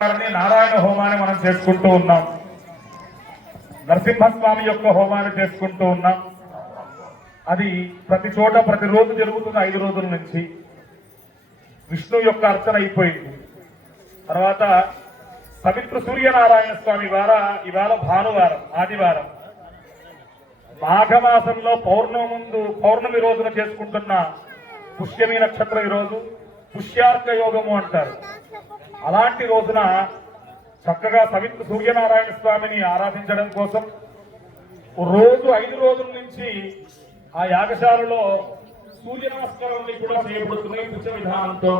నారాయణ హోమాన్ని మనం చేసుకుంటూ ఉన్నాం. నరసింహస్వామి యొక్క హోమాన్ని చేసుకుంటూ ఉన్నాం. అది ప్రతి చోట ప్రతిరోజు జరుగుతుంది ఐదు రోజుల నుంచి. విష్ణు యొక్క అర్చన అయిపోయింది. తర్వాత పవిత్ర సూర్యనారాయణ స్వామి వార ఇవాళ భానువారం ఆదివారం. మాఘమాసంలో పౌర్ణమి ముందు పౌర్ణమి రోజున చేసుకుంటున్న పుష్యమి నక్షత్రం ఈ పుష్యార్థ యోగము అంటారు. అలాంటి రోజున చక్కగా సవిత్ర సూర్యనారాయణ స్వామిని ఆరాధించడం కోసం రోజు ఐదు రోజుల నుంచి ఆ యాగశాలలో సూర్య నమస్కారాన్ని కూడా చేయబడుతున్నాయి పుష్య విధానంతో.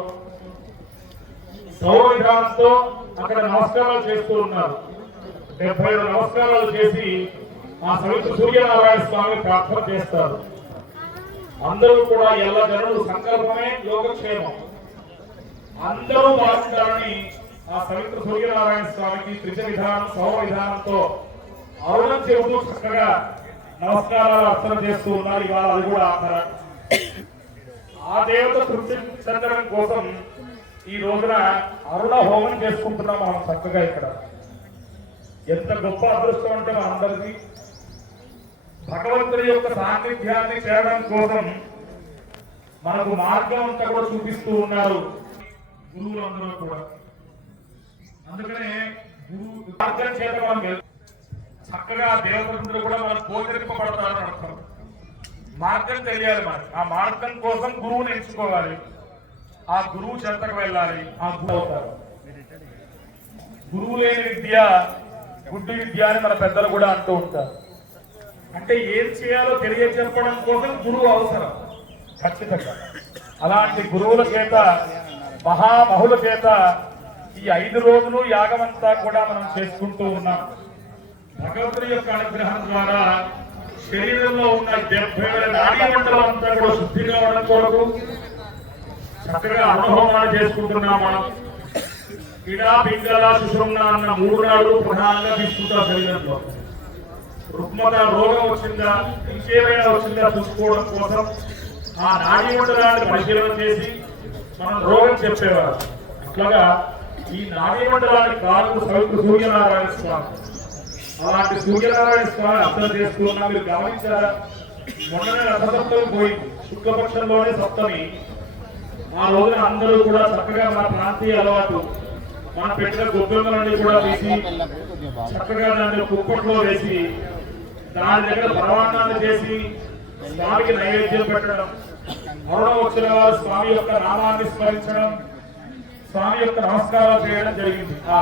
సౌర విధానంతో అక్కడ నమస్కారాలు చేస్తూ ఉన్నారు. డెబ్బై ఐదు నమస్కారాలు చేసి ఆ సవిత్ర సూర్యనారాయణ స్వామిని ప్రార్థన చేస్తారు. అందరూ కూడా ఎల్ల జనులు సంకల్పమే యోగక్షేమం. అందరూ బాధించాలని ఆ పవిత్ర సూర్యనారాయణ స్వామికి త్రిజ విధానం సౌ విధానంతో అరుణం చెబుతూ చక్కగా నమస్కారాలు అర్థం చేస్తూ ఉన్నారు. ఇవాళ అది కూడా ఆఖర. ఆ దేవత తృప్తి చెందడం కోసం ఈ రోజున అరుణ హోమం చేసుకుంటున్నాం మనం చక్కగా ఇక్కడ. ఎంత గొప్ప అదృష్టం అంటే మా భగవంతుడి యొక్క సాన్నిధ్యాన్ని చేరడం కోసం మనకు మార్గం అంతా కూడా చూపిస్తూ ఉన్నారు. గురువులందరూ కూడా. అందుకనే గురువు మార్గం చేత మనం చక్కగా దేవతలందరూ కూడా మనం గోచరింపబడతారని అర్థం. మార్గం తెలియాలి మనకి. ఆ మార్గం కోసం గురువుని ఎంచుకోవాలి. ఆ గురువు చెంతకు వెళ్ళాలి. ఆ గురువు అవుతారు. గురువు లేని విద్య గుడ్డు విద్య అని మన పెద్దలు కూడా అంటూ ఉంటారు. అంటే ఏం చేయాలో తెలియజెప్పడం కోసం గురువు అవసరం. ఖచ్చితంగా. అలాంటి గురువుల చేత మహామహుల చేత ఈ ఐదు రోజులు యాగమంతా కూడా మనం చేసుకుంటూ ఉన్నాం. భగవంతుడి యొక్క అనుగ్రహం ద్వారా శరీరంలో ఉన్న డెబ్బై వేల నాడీ మండలం అంతా కూడా శుద్ధిగా ఉండడం కొరకు చక్కగా అనుభవాలు చేసుకుంటున్నాం మనం. ఇడా పింగళ సుషుమ్న అన్న మూడు నాడు ప్రధానంగా తీసుకుంటాం శరీరంలో. రుగ్మత రోగం వచ్చిందా ఇంకేమైనా వచ్చిందా చూసుకోవడం కోసం ఆ నాడీ మండలాన్ని పరిశీలన చేసి మనం రోగం చెప్పేవారు. అట్లాగా ఈ నాడీ మండలానికి కాలకు సవిత్ర సూర్యనారాయణ స్వామి. అలాంటి సూర్యనారాయణ స్వామి అర్థం చేసుకున్నా మీరు గమనించారా? మొన్ననే రథసప్తమి పోయింది. శుక్లపక్షంలోనే సప్తమి. ఆ రోజున అందరూ కూడా చక్కగా మన ప్రాంతీయ అలవాటు మన పెట్టిన గొప్పలన్నీ కూడా వేసి చక్కగా దాన్ని కుప్పట్లో వేసి దాని దగ్గర పరమాన్నాన్ని చేసి స్వామికి నైవేద్యం పెట్టడం మరణం వచ్చిన వారు స్వామి యొక్క నామాన్ని స్మరించడం స్వామి యొక్క నమస్కారాలు చేయడం జరిగింది. ఆ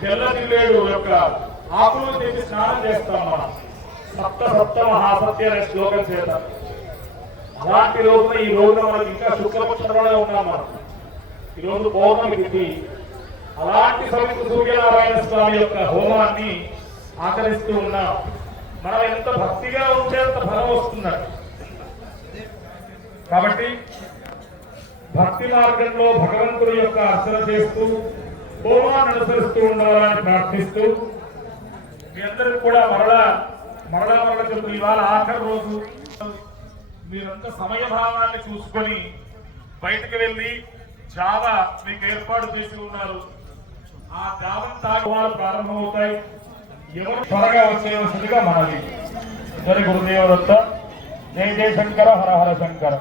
తెల్ల యొక్క ఆకులు తెచ్చి స్నానం చేస్తాం మనం. సప్త సప్త మహాసత్య అనే శ్లోకం చేద్దాం అలాంటి రోజున ఈ రోజున మనకి ఇంకా శుక్లపక్షంలోనే ఉన్నాం మనం ఈ రోజు పౌర్ణమి తిథి. అలాంటి సవిత్ర సూర్యనారాయణ స్వామి యొక్క హోమాన్ని ఆచరిస్తూ ఉన్నాం. మనం ఎంత భక్తిగా ఉంటే అంత ఫలం వస్తుందండి కాబట్టి భక్తి మార్గంలో భగవంతుడి యొక్క అర్చన చేస్తూ హోమాన్ని అనుసరిస్తూ ఉండాలని ప్రార్థిస్తూ మీ అందరికి కూడా మరలా మరలా మరల చెప్తూ ఇవాళ ఆఖరి రోజు మీరంతా సమయభావాన్ని చూసుకొని బయటకు వెళ్ళి జావ మీకు ఏర్పాటు చేసి ఉన్నారు. ఆ జావం తాగవాలు ప్రారంభమవుతాయి. ఎవరు త్వరగా వచ్చేవలసిందిగా మనది జరి గురుదేవదత్త జయ జయ శంకర హర హర శంకర.